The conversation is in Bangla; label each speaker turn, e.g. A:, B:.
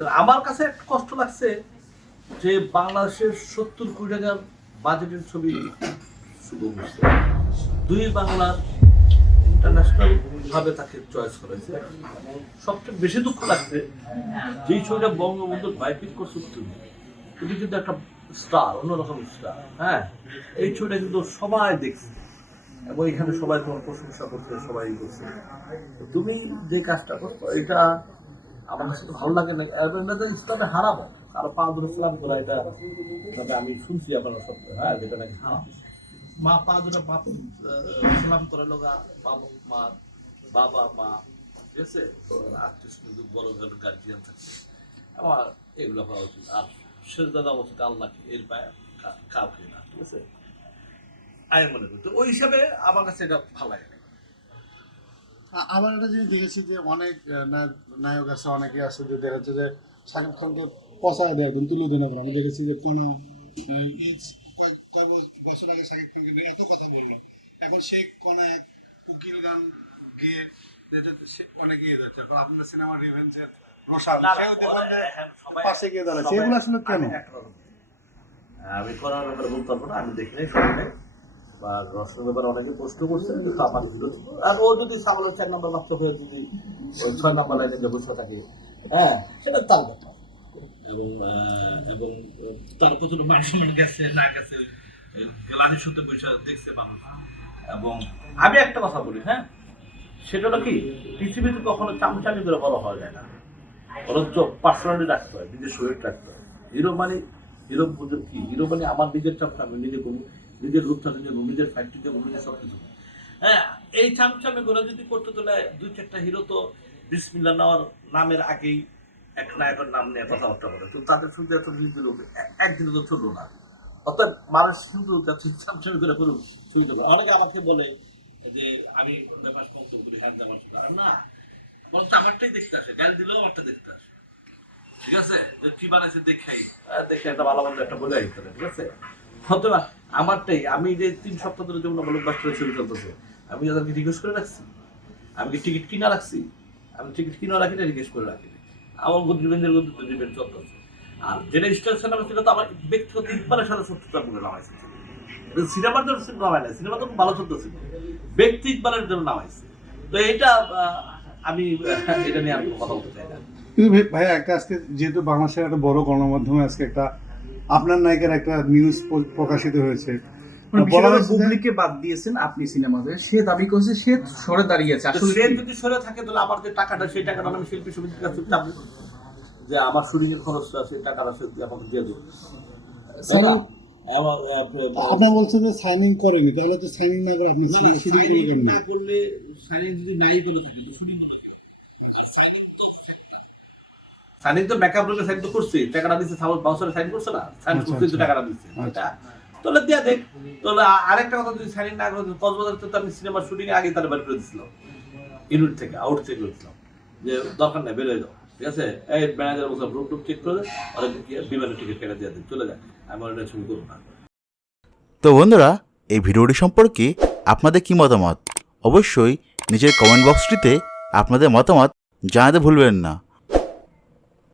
A: আমার কাছে একটু কষ্ট লাগছে যে বাংলাদেশের সত্তর কোটি টাকার বাজেটের ছবি বুঝছে দুই বাংলার ইন্টারন্যাশনাল ভাবে তাকে চয়েস করেছে সবচেয়ে বেশি দুঃখ লাগছে যেই ছবিটা বঙ্গবন্ধুর বাইপিক করছ তুমি তুমি কিন্তু একটা স্টার অন্যরকম স্টার হ্যাঁ? এই ছবিটা কিন্তু সবাই দেখছে। এবং এখানে সবাই তোমার প্রশংসা করছে, সবাই করছে তুমি যে কাজটা করছ, এটা আমার কাছে ভালো লাগে না ইসলামে কারও এটা আমি শুনছি আপনারা সব হ্যাঁ যেটা নাকি হারাম। মা পা ধরে পা সালাম করে মা, বাবা, মা, ঠিক আছে? বড় বড় গার্জিয়ান থাকে। আমার এগুলো করা উচিত। আর এর না, ঠিক আছে? মনে করি। তো ওই হিসাবে আমার কাছে এটা ভালো লাগে
B: আবার একটা জিনিস দেখেছি যে অনেক নায়ক আছে অনেকে আছে যে দেখা যাচ্ছে যে শাকিব খানকে পচায় দেয় একদম তুলে দেয় আমি দেখেছি যে কোনো বছর- আগে শাকিব খানকে এত কথা বলল। এখন সেই কোনো এক উকিল গান গিয়ে যেটা সে অনেক ইয়ে যাচ্ছে এখন আপনার সিনেমা রিভেঞ্জের রোশান সেও দেখলাম যে পাশে গিয়ে দাঁড়াচ্ছে। এগুলো আসলে কেন?
A: আমি করার ব্যাপারে বলতে পারব না আমি দেখি নাই শুনি বা ব্যাপারে অনেকে আর ও যদি হয়ে ছয় বসে থাকে হ্যাঁ সেটা তার এবং দেখছে এবং আমি একটা কথা বলি হ্যাঁ? সেটা কি, পৃথিবীতে কখনো চামচামি করে বড় হওয়া যায় না। বরঞ্চ পার্সোনালি রাখতে হয়, নিজের শরীর রাখতে হয়। হিরো মানে হিরো কি, হিরো মানে আমার নিজের আমি নিজে নিজের রূপটা নিজে করব নিজের ফ্যাক্টরি করব নিজের সব কিছু হ্যাঁ এই চামচামে করে যদি করতে তোলে দুই চারটা হিরো তো বিসমিল্লা নেওয়ার নামের আগেই এক নায়কের নাম নিয়ে কথাবার্তা বলে। তো তাদের এত একদিনে তো না। অর্থাৎ মানুষ কিন্তু করে দেবো অনেকে আমাকে বলে যে আমি ব্যাপার করি হ্যাঁ না বরং তো আমারটাই দেখতে আসে গাল দিলেও আমারটা দেখতে আসে। ঠিক আছে? কি বানাইছে দেখাই। আহ, দেখে একটা ভালো মন্দ একটা হবে, ঠিক আছে? অথবা আমারটাই, আমি যে তিন সপ্তাহ ধরে যেমন ব্লকবাস্টারের ছবি চলতেছে। আমি যাদেরকে রিকোয়েস্ট করে রাখছি, আমি কি টিকিট কিনা রাখছি? আমি টিকিট কিনা রাখি না রিকোয়েস্ট করে রাখি আমার গতি রিভেঞ্জের গতি চলতেছে। আর যেটা স্টার সিনেমা সেটা তো আমার ব্যক্তিগত ইকবালের সাথে সত্যতা বলে নামাইছে। সিনেমার জন্য নামায় না সিনেমা তো ভালো চলতেছিল ব্যক্তি ইকবালের জন্য নামাইছে। তো এটা আমি, এটা নিয়ে আর কথা বলতে চাই না।
B: কিন্তু একটা আজকে যেহেতু বাংলাদেশের একটা বড় গণমাধ্যমে আজকে একটা আপনার নায়কের একটা নিউজ প্রকাশিত হয়েছে।
C: মানে পাবলিককে বাদ দিয়েছেন আপনি সিনেমাতে। সে দাবি করছে সে সরে দাঁড়িয়েছে আসলে
A: সে যদি সরে থাকে তাহলে আমার যে টাকাটা সেই টাকাটা আমি শিল্পী সমিতির কাছে যে আমার শুটিং এর খরচটা সেই টাকাটা সে আমাকে দিয়ে দেবে
B: আপনার বলছেন যে সাইনিং করেনি তাহলে তো সাইনিং না করে আপনি
A: না,
B: শুটিং
A: না। করলে signing যদি নাই বলে থাকে, শুটিং আর signing তো সাইনিং তো ব্যাকআপ রুমে সাইন তো করছে টাকাটা দিচ্ছে বাউন্সারে সাইন করছে না সাইন
B: আচ্ছা,
A: তো
B: আচ্ছা।
A: টাকাটা দিচ্ছে
B: আচ্ছা।
A: এটা। দিয়া দেখ তাহলে আরেকটা কথা যদি সাইনিং না করে কক্সবাজার তো আমি সিনেমার শুটিং আগে তাহলে বের করে দিছিলাম ইউনিট থেকে আউট চেক করেছিলাম যে দরকার নাই বেরোয় যাও ঠিক আছে? এই ম্যানেজার বলছে রুম টুম চেক করে আর বিমানের টিকিট কেটে দিয়ে দিন চলে যায় আমি ছবি করব না।
D: তো বন্ধুরা এই ভিডিওটি সম্পর্কে আপনাদের কি মতামত? অবশ্যই নিজের কমেন্ট বক্সটিতে আপনাদের মতামত জানাতে ভুলবেন না।